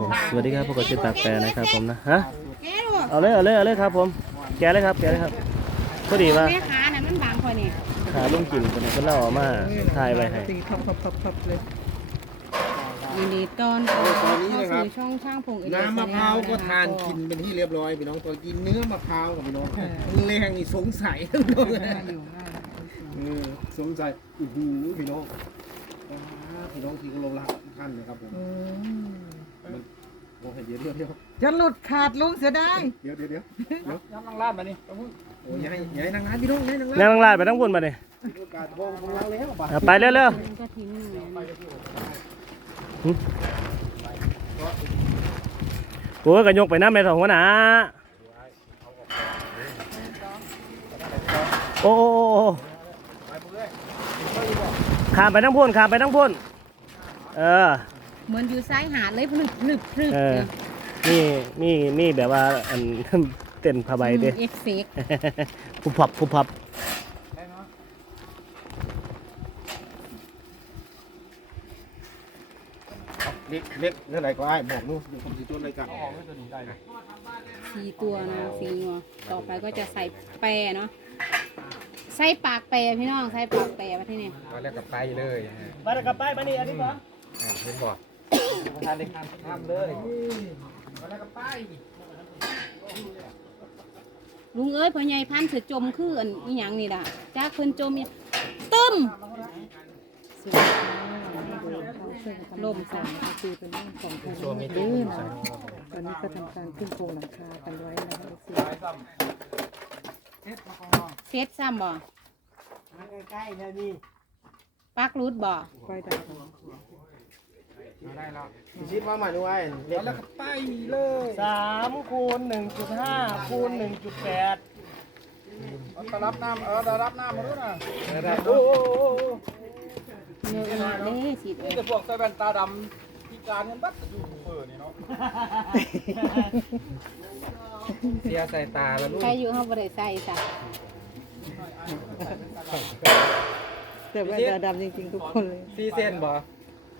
ผม สวัสดีครับพวกเราชื่อปากแปรนะครับผมนะฮะแกดูเอาเลยเอาเลยเอาเลยครับ ผม แกะเลยครับ แกะเลยครับพอดีว่าแม่ขาน่ะมันบางพอนี่ขาลุงกินคนนี้ก็เล่าออกมาทายไว้ให้ตีพับพับพับพับเลยยินดีต้อนรับเข้าสู่ช่องช่างพงศ์น้ำมะพร้าวก็ทานกินเป็นที่เรียบร้อยพี่น้องตอนกินเนื้อมะพร้าวกับพี่น้องแรงนี่สงสัยพี่น้องอยู่ง่ายเออสงสัยอู้หูพี่น้องอ่าพี่น้องที่ก็ลงรักท่านนะครับผมอืมโอ้ย เดี๋ยวเดี๋ยวเดี๋ยวจะหลุดขาดลุงเสียดายเดี๋ยวเดี๋ยวเดี๋ยวน้ำลังลาดมานี่โอ้ยอย่าให้อย่าให้นางร้านพี่น้องอย่าให้นางร้านแนวลังลาดไปทั้งบนมาเลยโอกาสโบงของเราแล้วป่ะเอาไปเร็วเร็วมันก็ทิ้งอยู่เนี่ยกูก็ยกไปน้ำในสองหัวหนาโอ้โอ้โอ้โอ้ข้ามไปทั้งพุ่นข้ามไปทั้งพุ่นเออ เหมือนอยู่ซ้ายหาดเลยพลึบพลึบพลึบเออ นี่นี่นี่แบบว่าอันเต้นผ้าใบเด้เอฟเฟกต์พุบพับพุบพับเล็กเล็กเท่าไหร่ก็ไอ้บอกนู่นอยู่ผมจะจุดอะไรกันสี่ตัวนะสี่งัวต่อไปก็จะใส่แปรเนาะใส่ปากแปรพี่น้องใส่ปากแปรมาที่นี่มาแล้วกับไปเลยฮะมากับไปมานี่อันนี้ก่อนอ่าเห็นบ่ทานได้ทานทำเลยมา แล้วกับไปลุงเอ้ยพ่อใหญ่พันธุ์เสือจมคืออันอีหยังนี่ล่ะจากเพิ่นจมอีตึ้มลมสั่นคือเป็นเรื่องของทางนี้เด้อนะตอนนี้ก็ทำการขึ้นโครงหลังคากันไว้นะคะสิเซ็ตซ้ำบ่ใกล้ๆนะนี่ปักรูดบ่ไฟดับมา ได้แล้วชิดว่ามาด้วยเล็กมาแล้วกับไปเลยสามคูณหนึ่งจุดห้าคูณหนึ่งจุดแปดเอาตะรับน้ำเออตะรับน้ำมาด้วยนะโอ้โหเนื้อมาเด้สิเอ้นี่ยแต่พวกใส่แว่นตาดำพิการกันบัดอยู่เปิดนี่เนาะเสียใส่ตาแล้วลูกใครอยู่เฮาบ่ได้ใส่จ้ะแต่ว่าจะดำจริงๆทุกคนเลยซีเซนบ่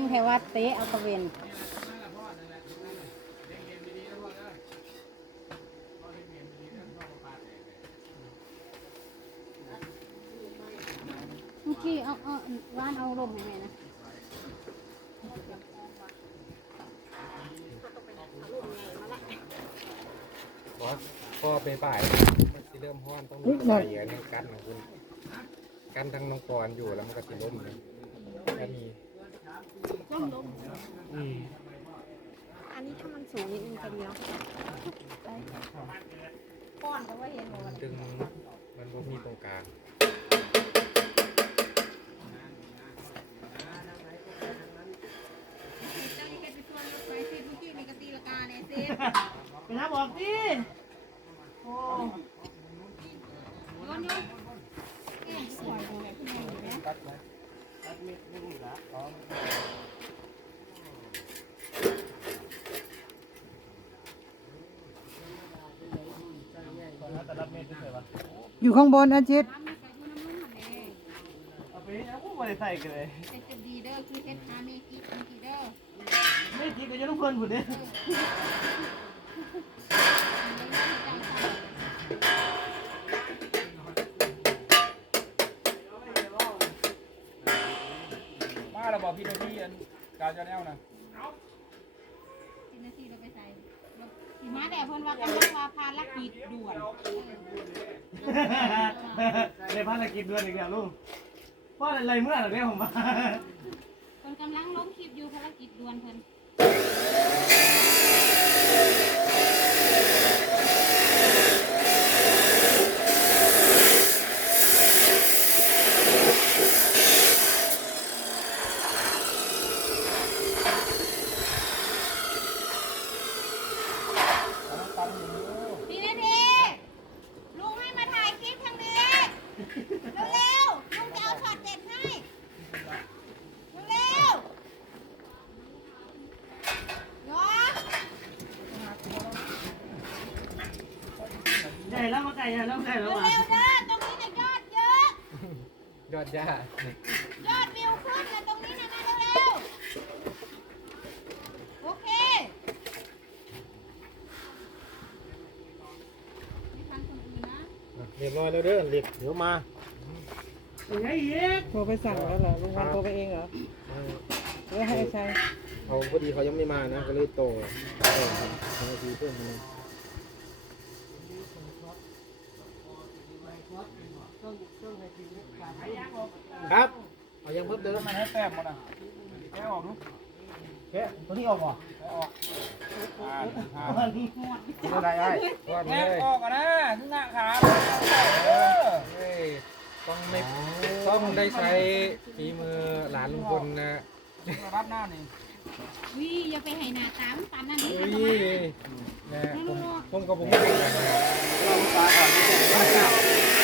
งแท้ว่าเตะเอากระเวนเมื่อกี้เอาเอาร้านเอาลมให้แม่นะ พราะพ่อไปบ่ายมันสิเริ่มห้อนต้องมีใส่เยอะในกันของคุณกันทั้งน้องกรอยู่แล้วมันก็สิล้มเลยถ้ามีอืมอันนี้ถ้ามันสูงนิดนึงจะเดียวป้อนก็ว่าเห็นหมดดึงมันบ่มีตรงกลาง ไปน้ำบอกดิอยู่ข้างบนอาจิตเอาไปเอาพวกมาใส่กันเลยเป็นจุดดีเด้อคือเฮ็ดหาเมกิอันทีเด้อ ไม่จีก็ยังต้องเพิ่นผุดเด้ มาแล้วบอกพี่นาทีอันกาวจะแนวนะสินาทีเราไปใส่สิมาแต่เพิ่นว่ากำลังว่าภารกิจด่วนในภารกิจเดือนอีกแล้วลุงว่าอะไรเมื่อไหร่เนี่ยผมว่าเพิ่นกำลังลงคลิปอยู่ภารกิจด่วนเพิ่น แล้วไก่แล้วเร็วเด้อตรงนี้นะยอดเยอะ ยอดหญ้ายอดวิวขึ้นนะตรงนี้นะมาเร็วๆ โอเคเรียบร้อยแล้วเด้อเรียบเดี๋ยวมาโทรไปสั่งแล้วเหรอลุงวันโทรไปเองเหรอหรือว่าให้ไอ้ชัยเขาพอดีเขายังไม่มานะ ก็เลยโตโตครับทำนาทีเพิ่มมา ครับเอายังเพิ่มเติมมันให้แต้มหมดอะแค่ออกดูแค่ตัวนี้ออกบ่กินอะไรไอ้ทอดเลยออกอะนนะหน้าขาเฮ้ยต้องไม่ต้องได้ใช้ฝีมือหลานลุงพลนะรับหน้านี่วิอย่าไปให้หน้าตามตามนั่นนี่เฮ้ค่ะยนะผมผมกับผมไม่ได้เราตากันน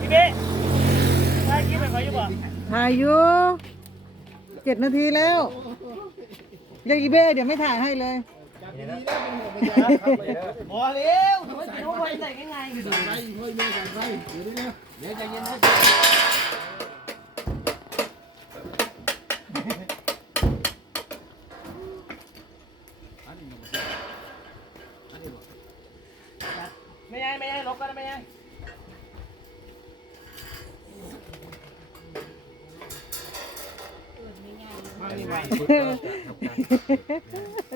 พี่เบ้ได้คิดไปขออยู่บ่ถ่ายอยู่เจ็ดนาทีแล้วเรียกอีเบ้เดี๋ยวไม่ถ่ายให้เลยบ่เร็วทำไมเขาไปใส่ง่ายๆคือสั่งไปค่อยแม่สั่งไปเดี๋ยวนี้นะเดี๋ยวใจเย็นนะ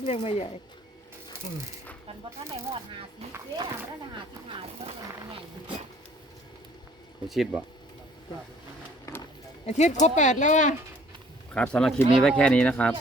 เรียกมาใหญ่กันเพราะท่านได้หอดหาสิเด้มันได้หาสิหาที่มันเป็นใหญ่คุณชิดบอกอาทิตย์ครบแปดแล้วอะ ครับสำหรับคลิปนี้ไว้แค่นี้นะครับ